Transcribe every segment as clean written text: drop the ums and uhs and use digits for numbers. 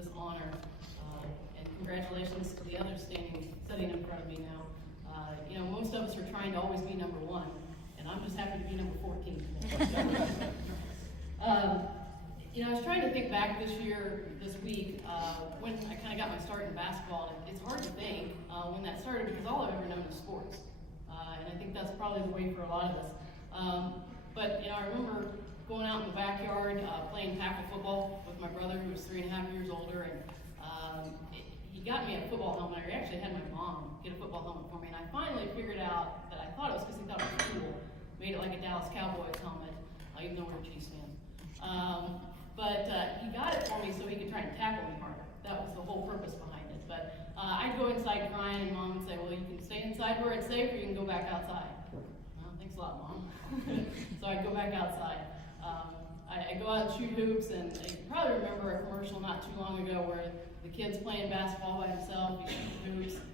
this honor. And congratulations to the others sitting in front of me now. Most of us are trying to always be number one, and I'm just happy to be number 14 today. I was trying to think back this week, when I kind of got my start in basketball. And it's hard to think when that started because all I've ever known is sports. And I think that's probably the way for a lot of us. But I remember going out in the backyard, playing tackle football with my brother, who was 3.5 years older, and he got me a football helmet. I actually had my mom get a football helmet for me, and I finally figured out that I thought it was because he thought it was cool. Made it like a Dallas Cowboys helmet, even though we're a Chiefs fan. But he got it for me so he could try and tackle me harder. That was the whole purpose behind it. But I'd go inside crying, and Mom would say, well, you can stay inside where it's safe, or you can go back outside. Thanks a lot, Mom. So I'd go back outside. I go out and shoot hoops, and you probably remember a commercial not too long ago where the kid's playing basketball by himself. He shoots hoops.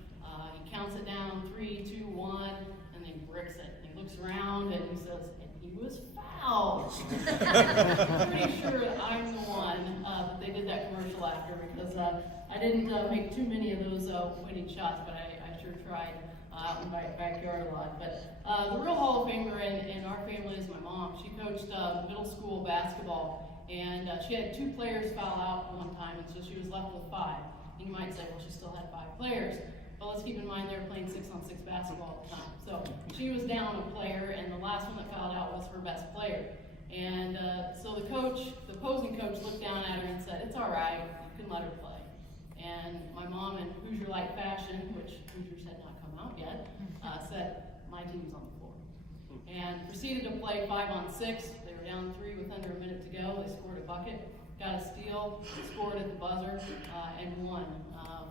He counts it down, 3, 2, 1, and then he bricks it. And he looks around, and he says, and he was fouled. I'm pretty sure that I'm the one that they did that commercial after, because I didn't make too many of those winning shots, but I sure tried out in my backyard a lot. But the real Hall of Famer in our family is my mom. She coached middle school basketball, and she had 2 players foul out one time, and so she was left with 5. And you might say, well, she still had 5 players. But let's keep in mind they were playing 6-on-6 basketball at the time. So she was down a player, and the last one that fouled out was her best player. And so the opposing coach looked down at her and said, it's all right, you can let her play. And my mom, in Hoosier-like fashion, which Hoosiers had not come out yet, said, my team's on the floor. And proceeded to play 5-on-6. They were down 3 with under a minute to go. They scored a bucket, got a steal, scored at the buzzer, and won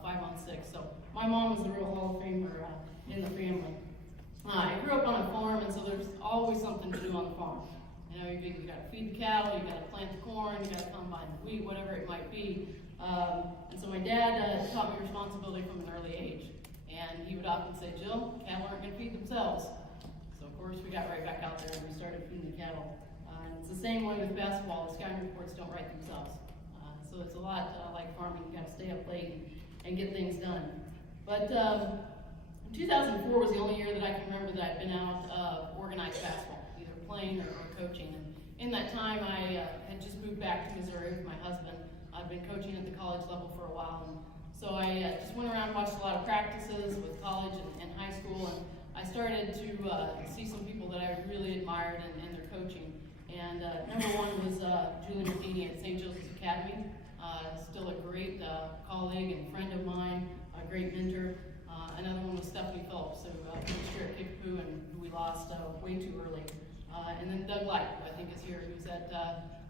5-on-6. So my mom was the real Hall of Famer in the family. I grew up on a farm, and so there's always something to do on the farm. You got to feed the cattle, you got to plant the corn, you got to combine the wheat, whatever it might be. And so my dad taught me responsibility from an early age. And he would often say, Jill, cattle aren't going to feed themselves. So of course we got right back out there and we started feeding the cattle. And it's the same way with basketball. The scouting reports don't write themselves. So it's a lot like farming. You got to stay up late and get things done. But 2004 was the only year that I can remember that I'd been out of organized basketball, either playing or coaching. And in that time, I had just moved back to Missouri with my husband. I'd been coaching at the college level for a while. And so I just went around and watched a lot of practices with college and high school. And I started to see some people that I really admired in their coaching. And number one was Julie Matheny at St. Joseph's Academy. Still a great colleague and friend of mine, a great mentor. Another one was Stephanie Phillips, who finished here at Kickapoo and who we lost way too early. And then Doug Light, who I think is here, who's at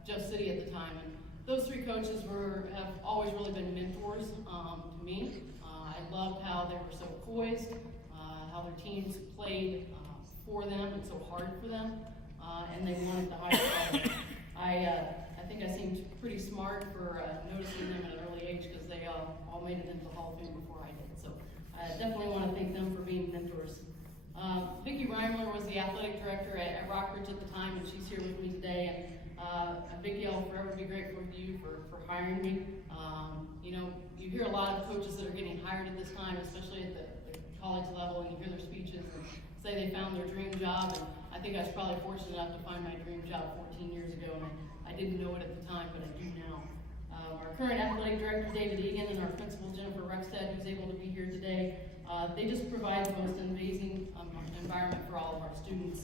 Jeff City at the time. And those 3 coaches have always really been mentors to me. I loved how they were so poised, how their teams played for them and so hard for them, and they wanted the highest level. I think I seemed pretty smart for noticing them at an early age, because they all made it into the Hall of Fame before I did. So I definitely want to thank them for being mentors. Vicki Reimler was the athletic director at Rockbridge at the time, and she's here with me today. And Vicki, I'll forever be grateful to you for hiring me. You hear a lot of coaches that are getting hired at this time, especially at the college level, and you hear their speeches and say they found their dream job. And I think I was probably fortunate enough to find my dream job 14 years ago, and I didn't know it at the time, but I do now. Our current athletic director, David Egan, and our principal, Jennifer Ruckstead, who's able to be here today, they just provide the most amazing environment for all of our students.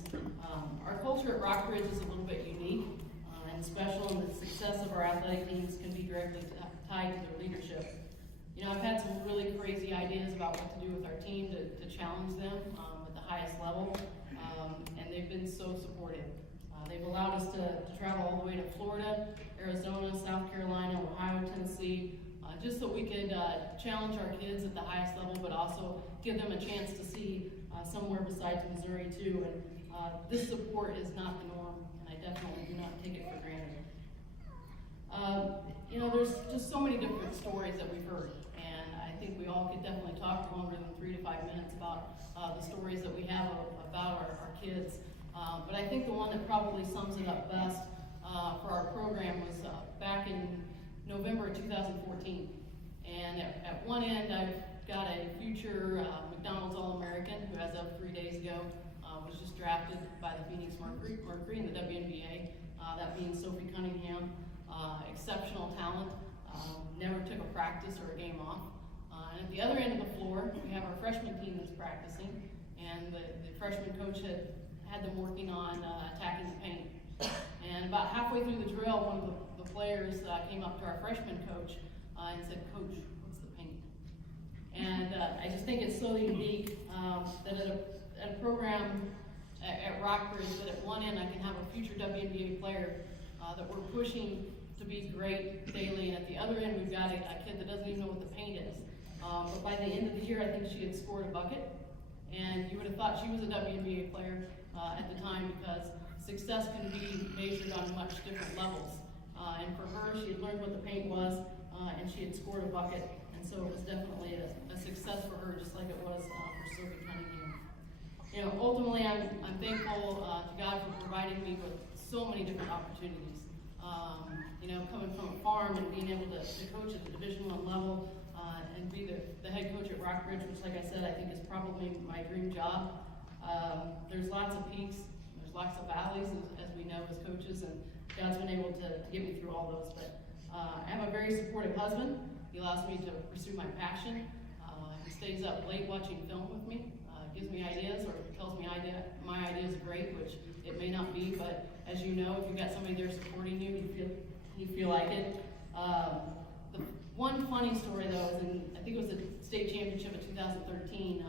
Our culture at Rockbridge is a little bit unique and special, and the success of our athletic teams can be directly tied to their leadership. I've had some really crazy ideas about what to do with our team to challenge them at the highest level, and they've been so supportive. They've allowed us to travel all the way to Florida, Arizona, South Carolina, Ohio, Tennessee, just so we could challenge our kids at the highest level, but also give them a chance to see somewhere besides Missouri too. And this support is not the norm, and I definitely do not take it for granted. There's just so many different stories that we've heard, and I think we all could definitely talk longer than 3 to 5 minutes about the stories that we have about our kids. But I think the one that probably sums it up best for our program was back in November of 2014. And at one end, I've got a future McDonald's All-American who, as of 3 days ago, was just drafted by the Phoenix Mercury in the WNBA. That being Sophie Cunningham, exceptional talent, never took a practice or a game off. And at the other end of the floor, we have our freshman team that's practicing, and the freshman coach had them working on attacking the paint. And about halfway through the drill, one of the players came up to our freshman coach and said, "Coach, what's the paint?" And I just think it's so unique that at a program at Rockbridge, that at one end I can have a future WNBA player that we're pushing to be great daily, and at the other end we've got a kid that doesn't even know what the paint is. But by the end of the year, I think she had scored a bucket, and you would have thought she was a WNBA player at the time, because success can be measured on much different levels. And for her, she had learned what the paint was, and she had scored a bucket, and so it was definitely a success for her, just like it was for Sophie Cunningham. You know, ultimately, I'm thankful to God for providing me with so many different opportunities. You know, coming from a farm and being able to coach at the Division I level, and be the head coach at Rockbridge, which, like I said, I think is probably my dream job. There's lots of peaks, there's lots of valleys, as we know as coaches, and God's been able to get me through all those. But I have a very supportive husband. He allows me to pursue my passion. He stays up late watching film with me, gives me ideas, or tells me my idea is great, which it may not be, but as you know, if you've got somebody there supporting you, you feel like it. The one funny story, though, is I think it was the state championship of 2013.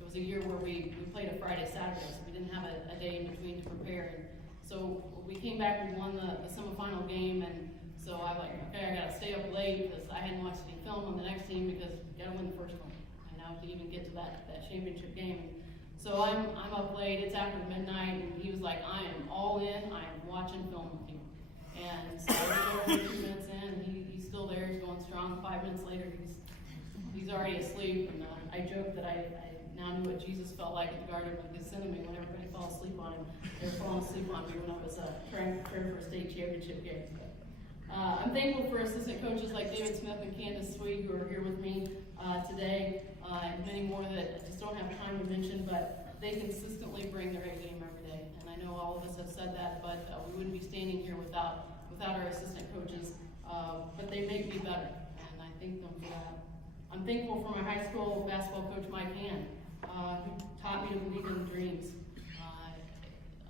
It was a year where we played a Friday-Saturday, so we didn't have a day in between to prepare. And so we came back, we won the semifinal game, and so I'm like, okay, I gotta stay up late because I hadn't watched any film on the next team because we gotta win the first one, you know, to even get to that championship game. So I'm up late, it's after midnight, and he was like, I am all in, I am watching film with you. And so we're 2 minutes in, and he's still there, he's going strong. 5 minutes later, he's already asleep, and I joked that I now knew what Jesus felt like at the Garden of Gethsemane when everybody fell asleep on him. They were falling asleep on me when I was trying to prepare for a state championship game. I'm thankful for assistant coaches like David Smith and Candace Swede, who are here with me today, and many more that I just don't have time to mention, but they consistently bring their A game every day. And I know all of us have said that, but we wouldn't be standing here without our assistant coaches. But they make me better, and I thank them for that. I'm thankful for my high school basketball coach, Mike Hand, who taught me to believe in dreams.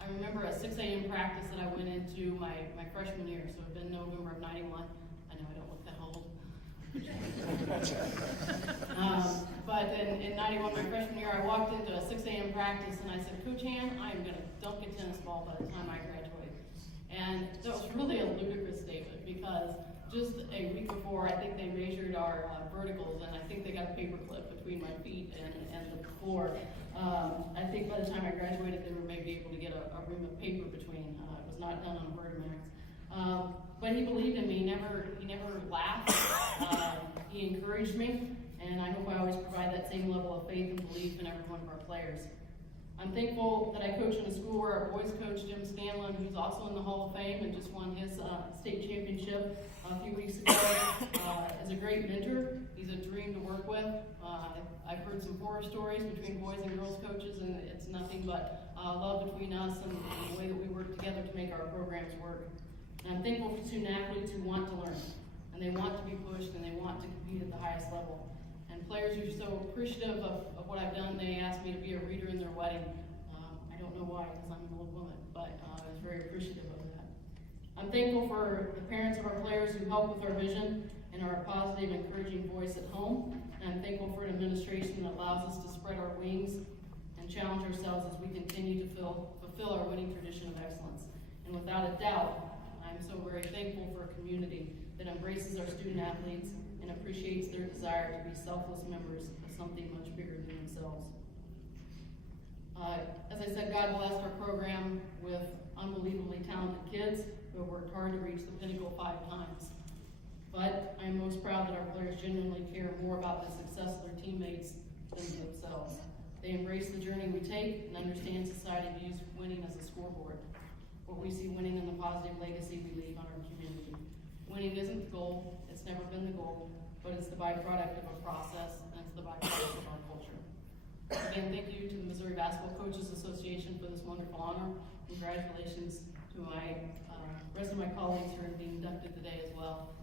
I remember a 6 a.m. practice that I went into my freshman year, so it had been November of 91. I know I don't look that old. But in 91, my freshman year, I walked into a 6 a.m. practice, and I said, Coach Hand, I am going to dunk a tennis ball by the time I graduate. And that was really a ludicrous statement, because just a week before, I think they measured our verticals, and I think they got a paper clip between my feet and the floor. I think by the time I graduated, they were maybe able to get a ream of paper between. It was not done on Vertimax. But he believed in me. He never laughed. He encouraged me, and I hope I always provide that same level of faith and belief in every one of our players. I'm thankful that I coach in a school where our boys coach, Jim Scanlon, who's also in the Hall of Fame and just won his state championship a few weeks ago, is a great mentor. He's a dream to work with. I've heard some horror stories between boys and girls coaches, and it's nothing but love between us and the way that we work together to make our programs work. And I'm thankful for student athletes who want to learn, and they want to be pushed, and they want to compete at the highest level. And players who are so appreciative of what I've done, they asked me to be a reader in their wedding. I don't know why, because I'm an old woman, but I was very appreciative of that. I'm thankful for the parents of our players who help with our vision and are a positive, encouraging voice at home. And I'm thankful for an administration that allows us to spread our wings and challenge ourselves as we continue to fulfill our winning tradition of excellence. And without a doubt, I'm so very thankful for a community that embraces our student athletes and appreciates their desire to be selfless members of something much bigger than themselves. As I said, God blessed our program with unbelievably talented kids who have worked hard to reach the pinnacle 5 times. But I am most proud that our players genuinely care more about the success of their teammates than themselves. They embrace the journey we take and understand society views winning as a scoreboard. What we see winning in the positive legacy we leave on our community. Winning isn't the goal, it's never been the goal, but it's the byproduct of a process, and it's the byproduct of our culture. Again, thank you to the Missouri Basketball Coaches Association for this wonderful honor. Congratulations to my rest of my colleagues who are being inducted today as well.